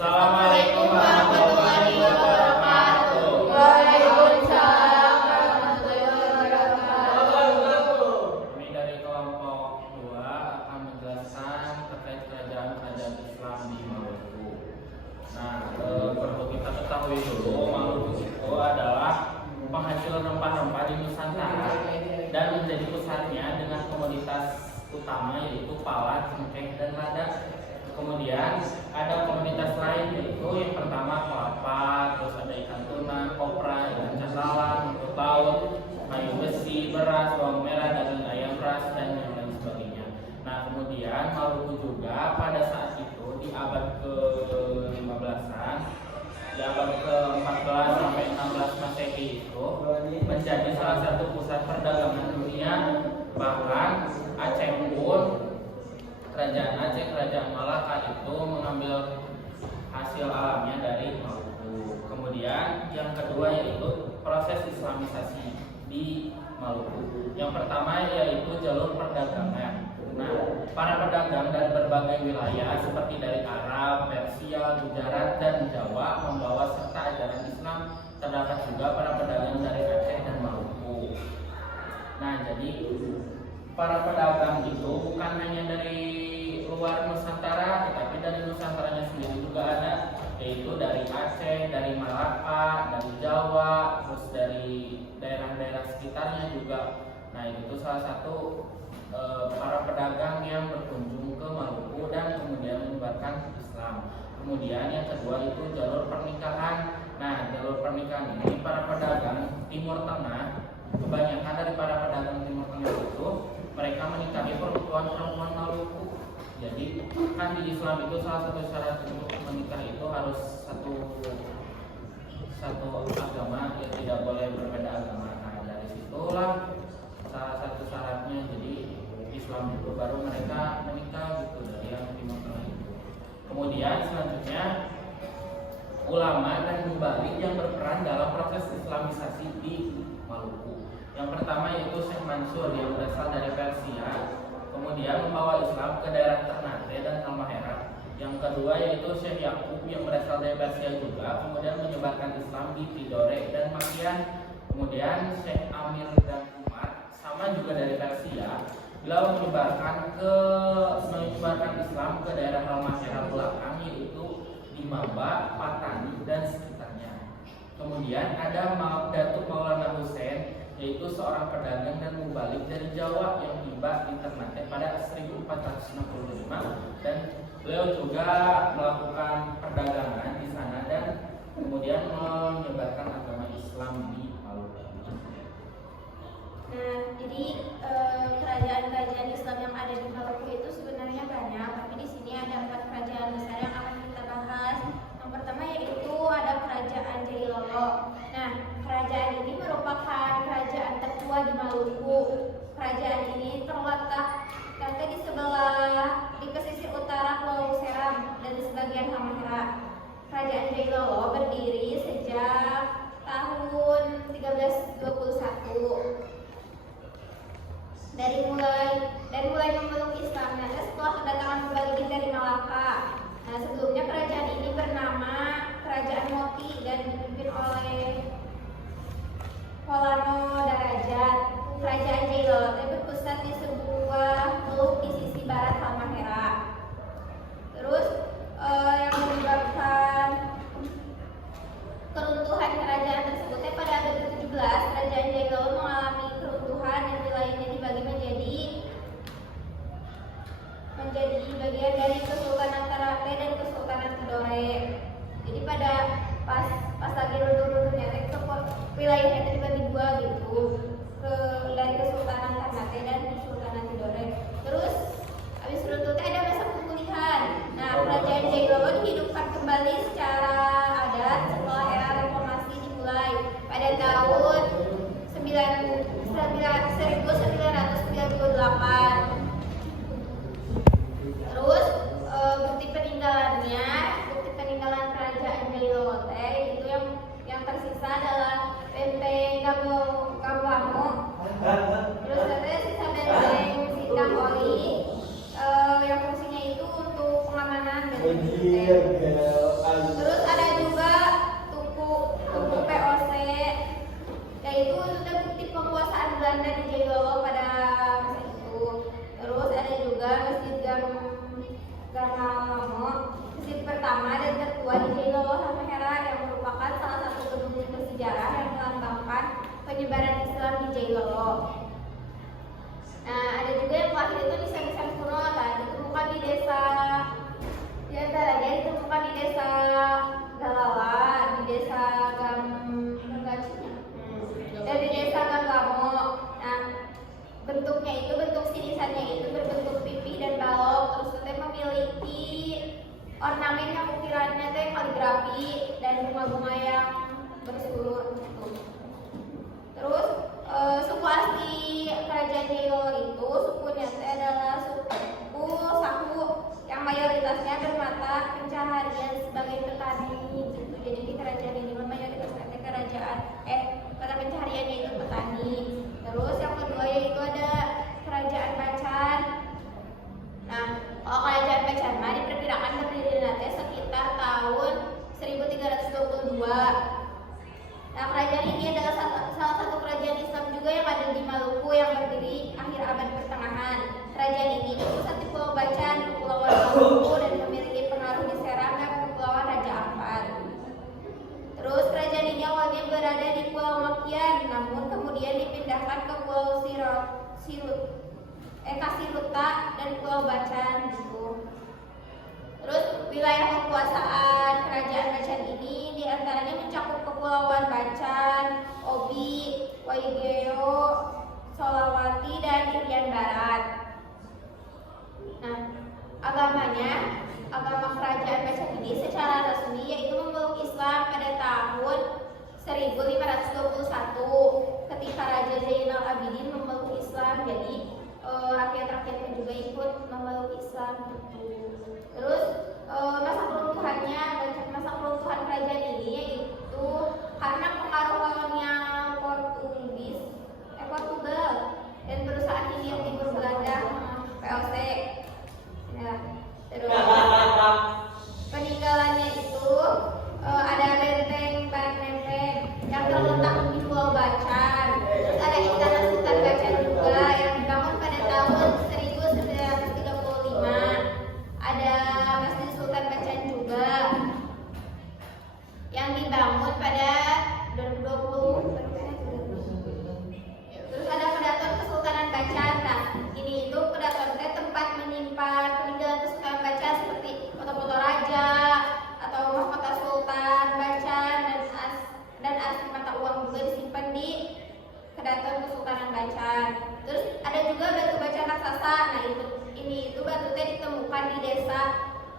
Assalamualaikum warahmatullahi wabarakatuh. Waalaikumsalam warahmatullahi wabarakatuh. Kami dari kelompok 2 akan menjelaskan terkait kerajaan-kerajaan Islam di Maluku. Nah, perlu kita ketahui dulu, Maluku itu adalah penghasil rempah-rempah di Nusantara dan menjadi pusatnya dengan komoditas utama yaitu pala, cengkeh, dan lada. Kemudian ada komoditas lain yaitu yang pertama kelapa, terus ada ikan tuna, kopra, ikan cakalang, rumput laut, kayu besi, beras, bawang merah, daging ayam ras, dan yang lain sebagainya. Nah, kemudian Maluku juga pada saat itu di abad ke-15-an, di abad ke-14 sampai 16 Masehi itu menjadi salah satu pusat perdagangan dunia. Bahkan Aceh pun, kerajaan Aceh, kerajaan Malaka itu mengambil hasil alamnya dari Maluku. Kemudian yang kedua yaitu proses Islamisasi di Maluku. Yang pertama yaitu jalur perdagangan. Nah, para pedagang dari berbagai wilayah seperti dari Arab, Persia, Gujarat, dan Jawa membawa serta ajaran Islam. Terdapat juga para pedagang dari Aceh dan Maluku. Nah, jadi para pedagang itu bukan hanya dari luar Nusantara, tetapi dari Nusantaranya sendiri juga ada, yaitu dari Aceh, dari Malaka, dari Jawa, terus dari daerah-daerah sekitarnya juga. Nah, itu salah satu para pedagang yang berkunjung ke Maluku dan kemudian menyebarkan Islam. Kemudian yang kedua itu jalur pernikahan. Nah, jalur pernikahan ini para pedagang Timur Tengah, kebanyakan dari para pedagang Timur Tengah itu mereka menikahi perempuan-perempuan Maluku. Jadi kan di Islam itu salah satu syarat untuk menikah itu harus satu agama, ya tidak boleh berbeda agama. Nah, dari situlah salah satu syaratnya. Jadi Islam itu baru mereka menikah gitu dari yang Timur Tengah itu. Kemudian selanjutnya ulama dan mubalik yang berperan dalam proses Islamisasi di Maluku. Yang pertama yaitu Syekh Mansur yang berasal dari Persia, kemudian membawa Islam ke daerah Ternate dan Halmahera. Yang kedua yaitu Syekh Yakub yang berasal dari Persia juga, kemudian menyebarkan Islam di Tidore dan Makian. Kemudian Syekh Amir dan Umar sama juga dari Persia, beliau menyebarkan Islam ke daerah Halmahera belakang yaitu di Maba, Patani, dan sekitarnya. Kemudian ada Datuk Maulana Hussein, yaitu seorang pedagang dan mubalik dari Jawa yang tiba di Ternate pada 1465, dan beliau juga melakukan perdagangan di sana dan kemudian menyebarkan agama Islam di Maluku. Nah, jadi kerajaan-kerajaan Islam yang ada di Maluku itu sebenarnya banyak, tapi di sini ada 4 kerajaan besar yang akan kita bahas. Yang pertama yaitu ada Kerajaan Jailolo. Nah, kerajaan ini merupakan kerajaan tertua di Maluku. Kerajaan ini terletak di pesisir utara Pulau Seram dan di sebagian Halmahera. Kerajaan Jailolo berdiri sejak tahun 1321. Dari mulai memeluk Islam setelah kedatangan Mubalikin dari Malaka. Nah, sebelumnya kerajaan ini bernama Kerajaan Moti dan dipimpin oleh Polano Darajat. Kerajaan Jailolo berpusat di sebuah teluk di sisi barat Halmahera. Terus yang menyebabkan keruntuhan kerajaan tersebut pada abad ke-17, Kerajaan Jailolo mengalami keruntuhan dan wilayahnya dibagi menjadi bagian dari Kesultanan Ternate dan Kesultanan Tidore. Jadi pas lagi runtuh-runtuhnya wilayahnya itu dibagi dua gitu, dari Kesultanan Ternate dan Kesultanan Tidore. Terus habis runtuhnya ada masa pemulihan. Nah, Kerajaan Jailolo dihidupkan kembali secara adat setelah era reformasi dimulai pada tahun 1938. Terus bukti peninggalan Kerajaan Jailolo itu yang tersisa adalah benteng Gamuamo. Terus ada sisa benteng Sitangoli yang fungsinya itu untuk pengamanan dan benteng. penyebaran Islam di Jailolo. Nah, ada juga yang lahir itu nisan-nisan kuno, ditemukan di desa, di antaranya ditemukan di desa Galala, di desa dan di desa Gangamo. Nah, bentuknya itu, bentuk sinisannya itu berbentuk pipih dan balok, terus itu memiliki ornamen yang ukirannya itu kaligrafi dan bunga-bunga yang bersulur gitu. Terus suku asli kerajaan Jailolo itu sukunya itu adalah suku Sahu yang mayoritasnya bermata pencaharian sebagai petani gitu. Jadi di kerajaan ini mayoritasnya kerajaan mata pencahariannya itu petani. Terus yang kedua yaitu ada kerajaan Bacan. Nah, kalau kerajaan Bacan mah diperkirakan berdiri nanti sekitar tahun 1322. Nah, kerajaan ini adalah salah satu kerajaan Islam juga yang ada di Maluku yang berdiri akhir abad pertengahan. Kerajaan ini berpusat di Pulau Bacan, Kepulauan Maluku, dan memiliki pengaruh di Serang dan Kepulauan Raja Ampat. Terus kerajaan ini awalnya berada di Pulau Makian, namun kemudian dipindahkan ke Pulau Kasiluta dan Pulau Bacan gitu. Terus wilayah kekuasaan kerajaan Bacan ini diantaranya mencakup Kepulauan Bacan, Obi, Waigeo, Solawati, dan Irian Barat. Nah, agama kerajaan Bacan ini secara resmi yaitu memeluk Islam pada tahun 1521 ketika Raja Zainal Abidin memeluk Islam. Jadi rakyat-rakyatnya juga ikut memeluk Islam gitu. Terus masa keruntuhan kerajaan ini yaitu karena pengaruh kolonial Portugal dan perusahaan Hindia Timur Belanda VOC. Ya. Terus peninggalannya itu ada benteng Banenten yang terletak di Pulau Bacan. Terus ada Istana Sultan Bacan juga yang dibangun pada tahun 1935. Ada Masjid Sultan Bacan juga yang dibangun pada 2020. Terus ada Kedaton Kesultanan Bacan. Nah, ini itu kedaton tempat menyimpan peninggalan Kesultanan Bacan seperti foto-foto raja atau mahkota Sultan Bacan dan asli mata uang juga disimpan di Kedaton Kesultanan Bacan. Terus ada juga batu bacan raksasa. Nah, ini batunya ditemukan di desa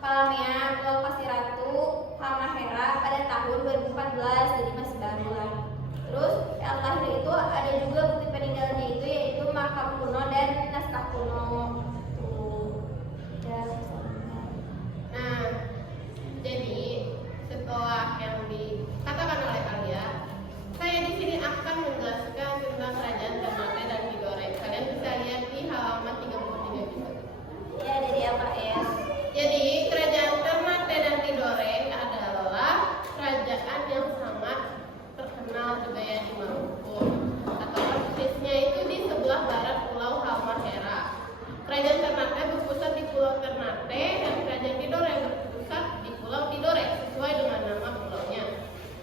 Palamea, Pulau Kasiratu, Halmahera pada tahun 2014, jadi masih baru lah. Terus yang terakhir itu ada juga bukti peninggalannya itu yaitu makam kuno dan naskah kuno. Nah, jadi setelah yang dikatakan oleh kalian, saya di sini akan menjelaskan tentang kerajaan Ternate dan Tidore. Kalian bisa lihat di halaman 33 juga. Ya, jadi apa ya? Jadi kerajaan Ternate dan Tidore adalah kerajaan yang sangat terkenal juga ya di Maluku, atau persisnya itu di sebelah barat Pulau Halmahera. Kerajaan Ternate berpusat di Pulau Ternate dan kerajaan Tidore berpusat di Pulau Tidore sesuai dengan nama pulaunya.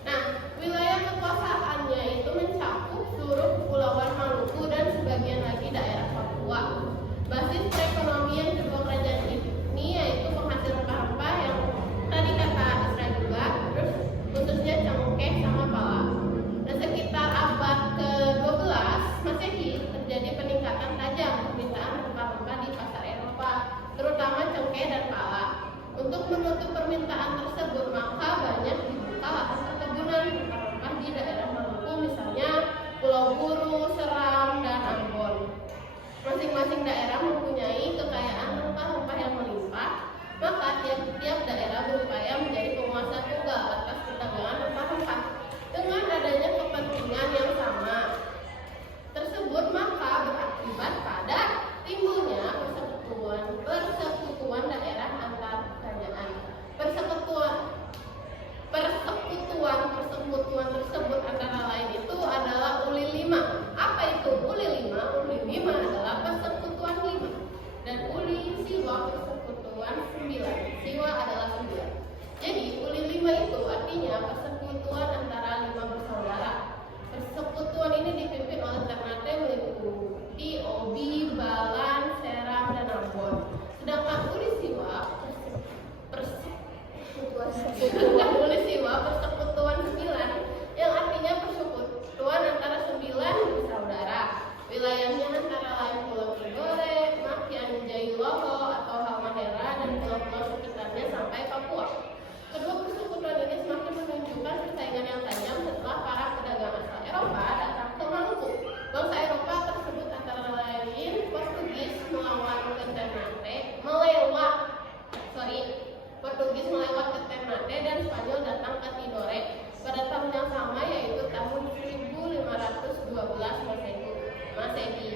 Nah, wilayah kekuasaannya itu mencakup seluruh Kepulauan Maluku dan sebagian lagi daerah Papua. Basis perekonomian kedua kerajaan ini yaitu penghasil rempah-rempah yang tadi kata Isra juga, terus khususnya cengkeh sama pala. Dan sekitar abad ke-12 Masehi terjadi peningkatan tajam permintaan rempah-rempah di pasar Eropa, terutama cengkeh dan pala. Untuk menutup permintaan tersebut, maka banyak dibuka lahan perkebunan rempah-rempah di daerah Maluku, misalnya Pulau Buru, Seram, dan Ambon. Masing-masing daerah mempunyai kekayaan rempah-rempah yang melimpah, maka tiap-tiap daerah berupaya menjadi penguasa tunggal atas perdagangan rempah-rempah dengan adanya kepentingan yang sama tersebut, maka berakibat pada timbulnya persekutuan daerah antar kerajaan. Persekutuan tersebut antara lain itu adalah Uli Lima. Apa itu Uli Lima? Uli Lima adalah persekutuan 5 dan Uli Siwa persekutuan 9. Siwa adalah 9. Suku Katulistiwa Persekutuan 9 yang artinya persekutuan antara 9 bersaudara. Wilayahnya antara lain Pulau Tidore, Makian Jailoho atau Halmahera dan pulau-pulau sekitarnya sampai Papua. Kedua persekutuan ini semakin menunjukkan persaingan yang tajam setelah para pedagang asal Eropa datang ke Maluku. Bangsa Eropa tersebut antara lain Portugis melawan ke Ternate, Portugis melewat ke Ternate dan Spanyol datang ke Tidore pada tahun yang sama, yaitu tahun 1512 Masehi.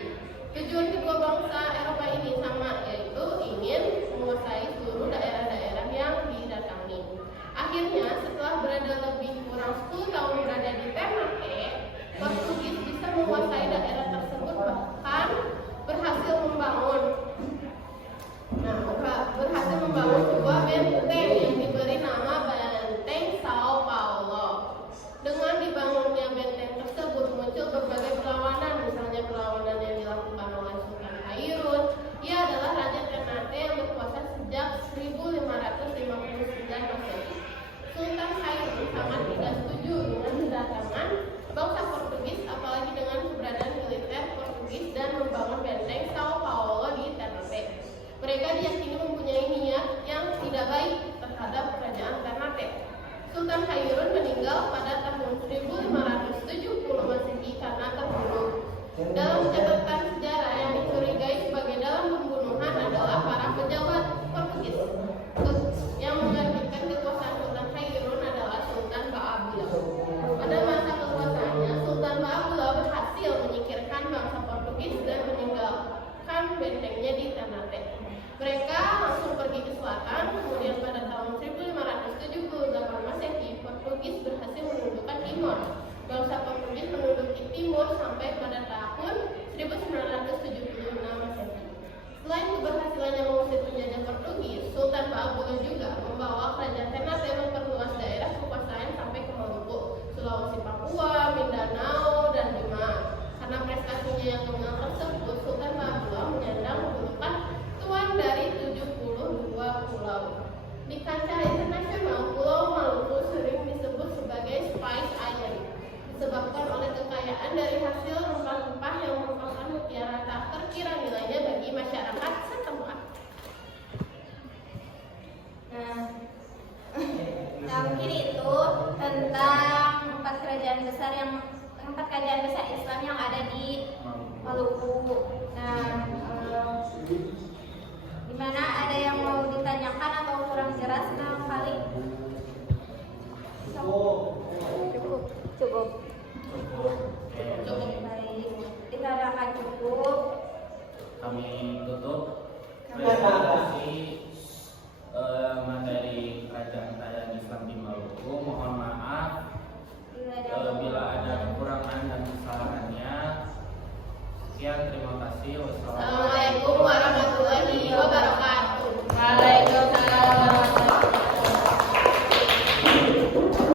Tujuan kedua bangsa Eropa ini sama, yaitu ingin menguasai seluruh daerah-daerah yang didatangi. Akhirnya, setelah berada lebih kurang 10 tahun berada di Ternate, Portugis bisa menguasai daerah tersebut, bahkan berhasil membangun sebuah benteng yang diberi nama Benteng Sao Paulo. Dengan dibangunnya benteng tersebut muncul berbagai perlawanan, misalnya perlawanan yang dilakukan oleh Sultan Hairun. Ia adalah Raja Ternate yang berkuasa sejak 1559 Masehi. Sultan Hairun sangat tidak setuju dengan kedatangan bangsa Portugis, apalagi dengan keberadaan militer Portugis dan membangun benteng Sao Paulo di Ternate. Mereka diyakini mempunyai niat yang tidak baik terhadap kerajaan Ternate. Sultan Hairun meninggal pada tahun 1570 Masehi karena terbunuh. Dalam catatan sejarah yang dicurigai sebagai dalam pembunuhan adalah para pejabat Portugis. Yang menggantikan kekuasaan Sultan Hairun adalah Sultan Ba'abula. Pada masa kekuasaannya, Sultan Ba'abula berhasil menyingkirkan bangsa Portugis dan meninggalkan bentengnya di Ternate. Mereka langsung pergi ke selatan, kemudian pada tahun 1578 Masehi, Portugis berhasil menundukkan Timor. Bangsa Portugis menduduki Timor sampai pada tahun 1976 Masehi. Selain keberhasilannya mengusir penjajah Portugis, Sultan Ba'abula juga membawa kerajaan Ternate memperluas daerah kekuasaan sampai ke Maluku, Sulawesi, Papua, Mindanao, dan Bima. Karena prestasinya yang gemilang tersebut, Sultan Ba'abula menyandang julukan Tuan dari 72 pulau. Di kancah internasional, Pulau Maluku sering disebut sebagai Spice Island, disebabkan oleh kekayaan dari hasil rempah-rempah yang merupakan mutiara tak terkira nilainya bagi masyarakat setempat. Nah, mungkin itu tentang empat kerajaan besar Islam yang ada di Maluku. Nah, gimana, ada yang mau ditanyakan atau kurang jelas? Nah,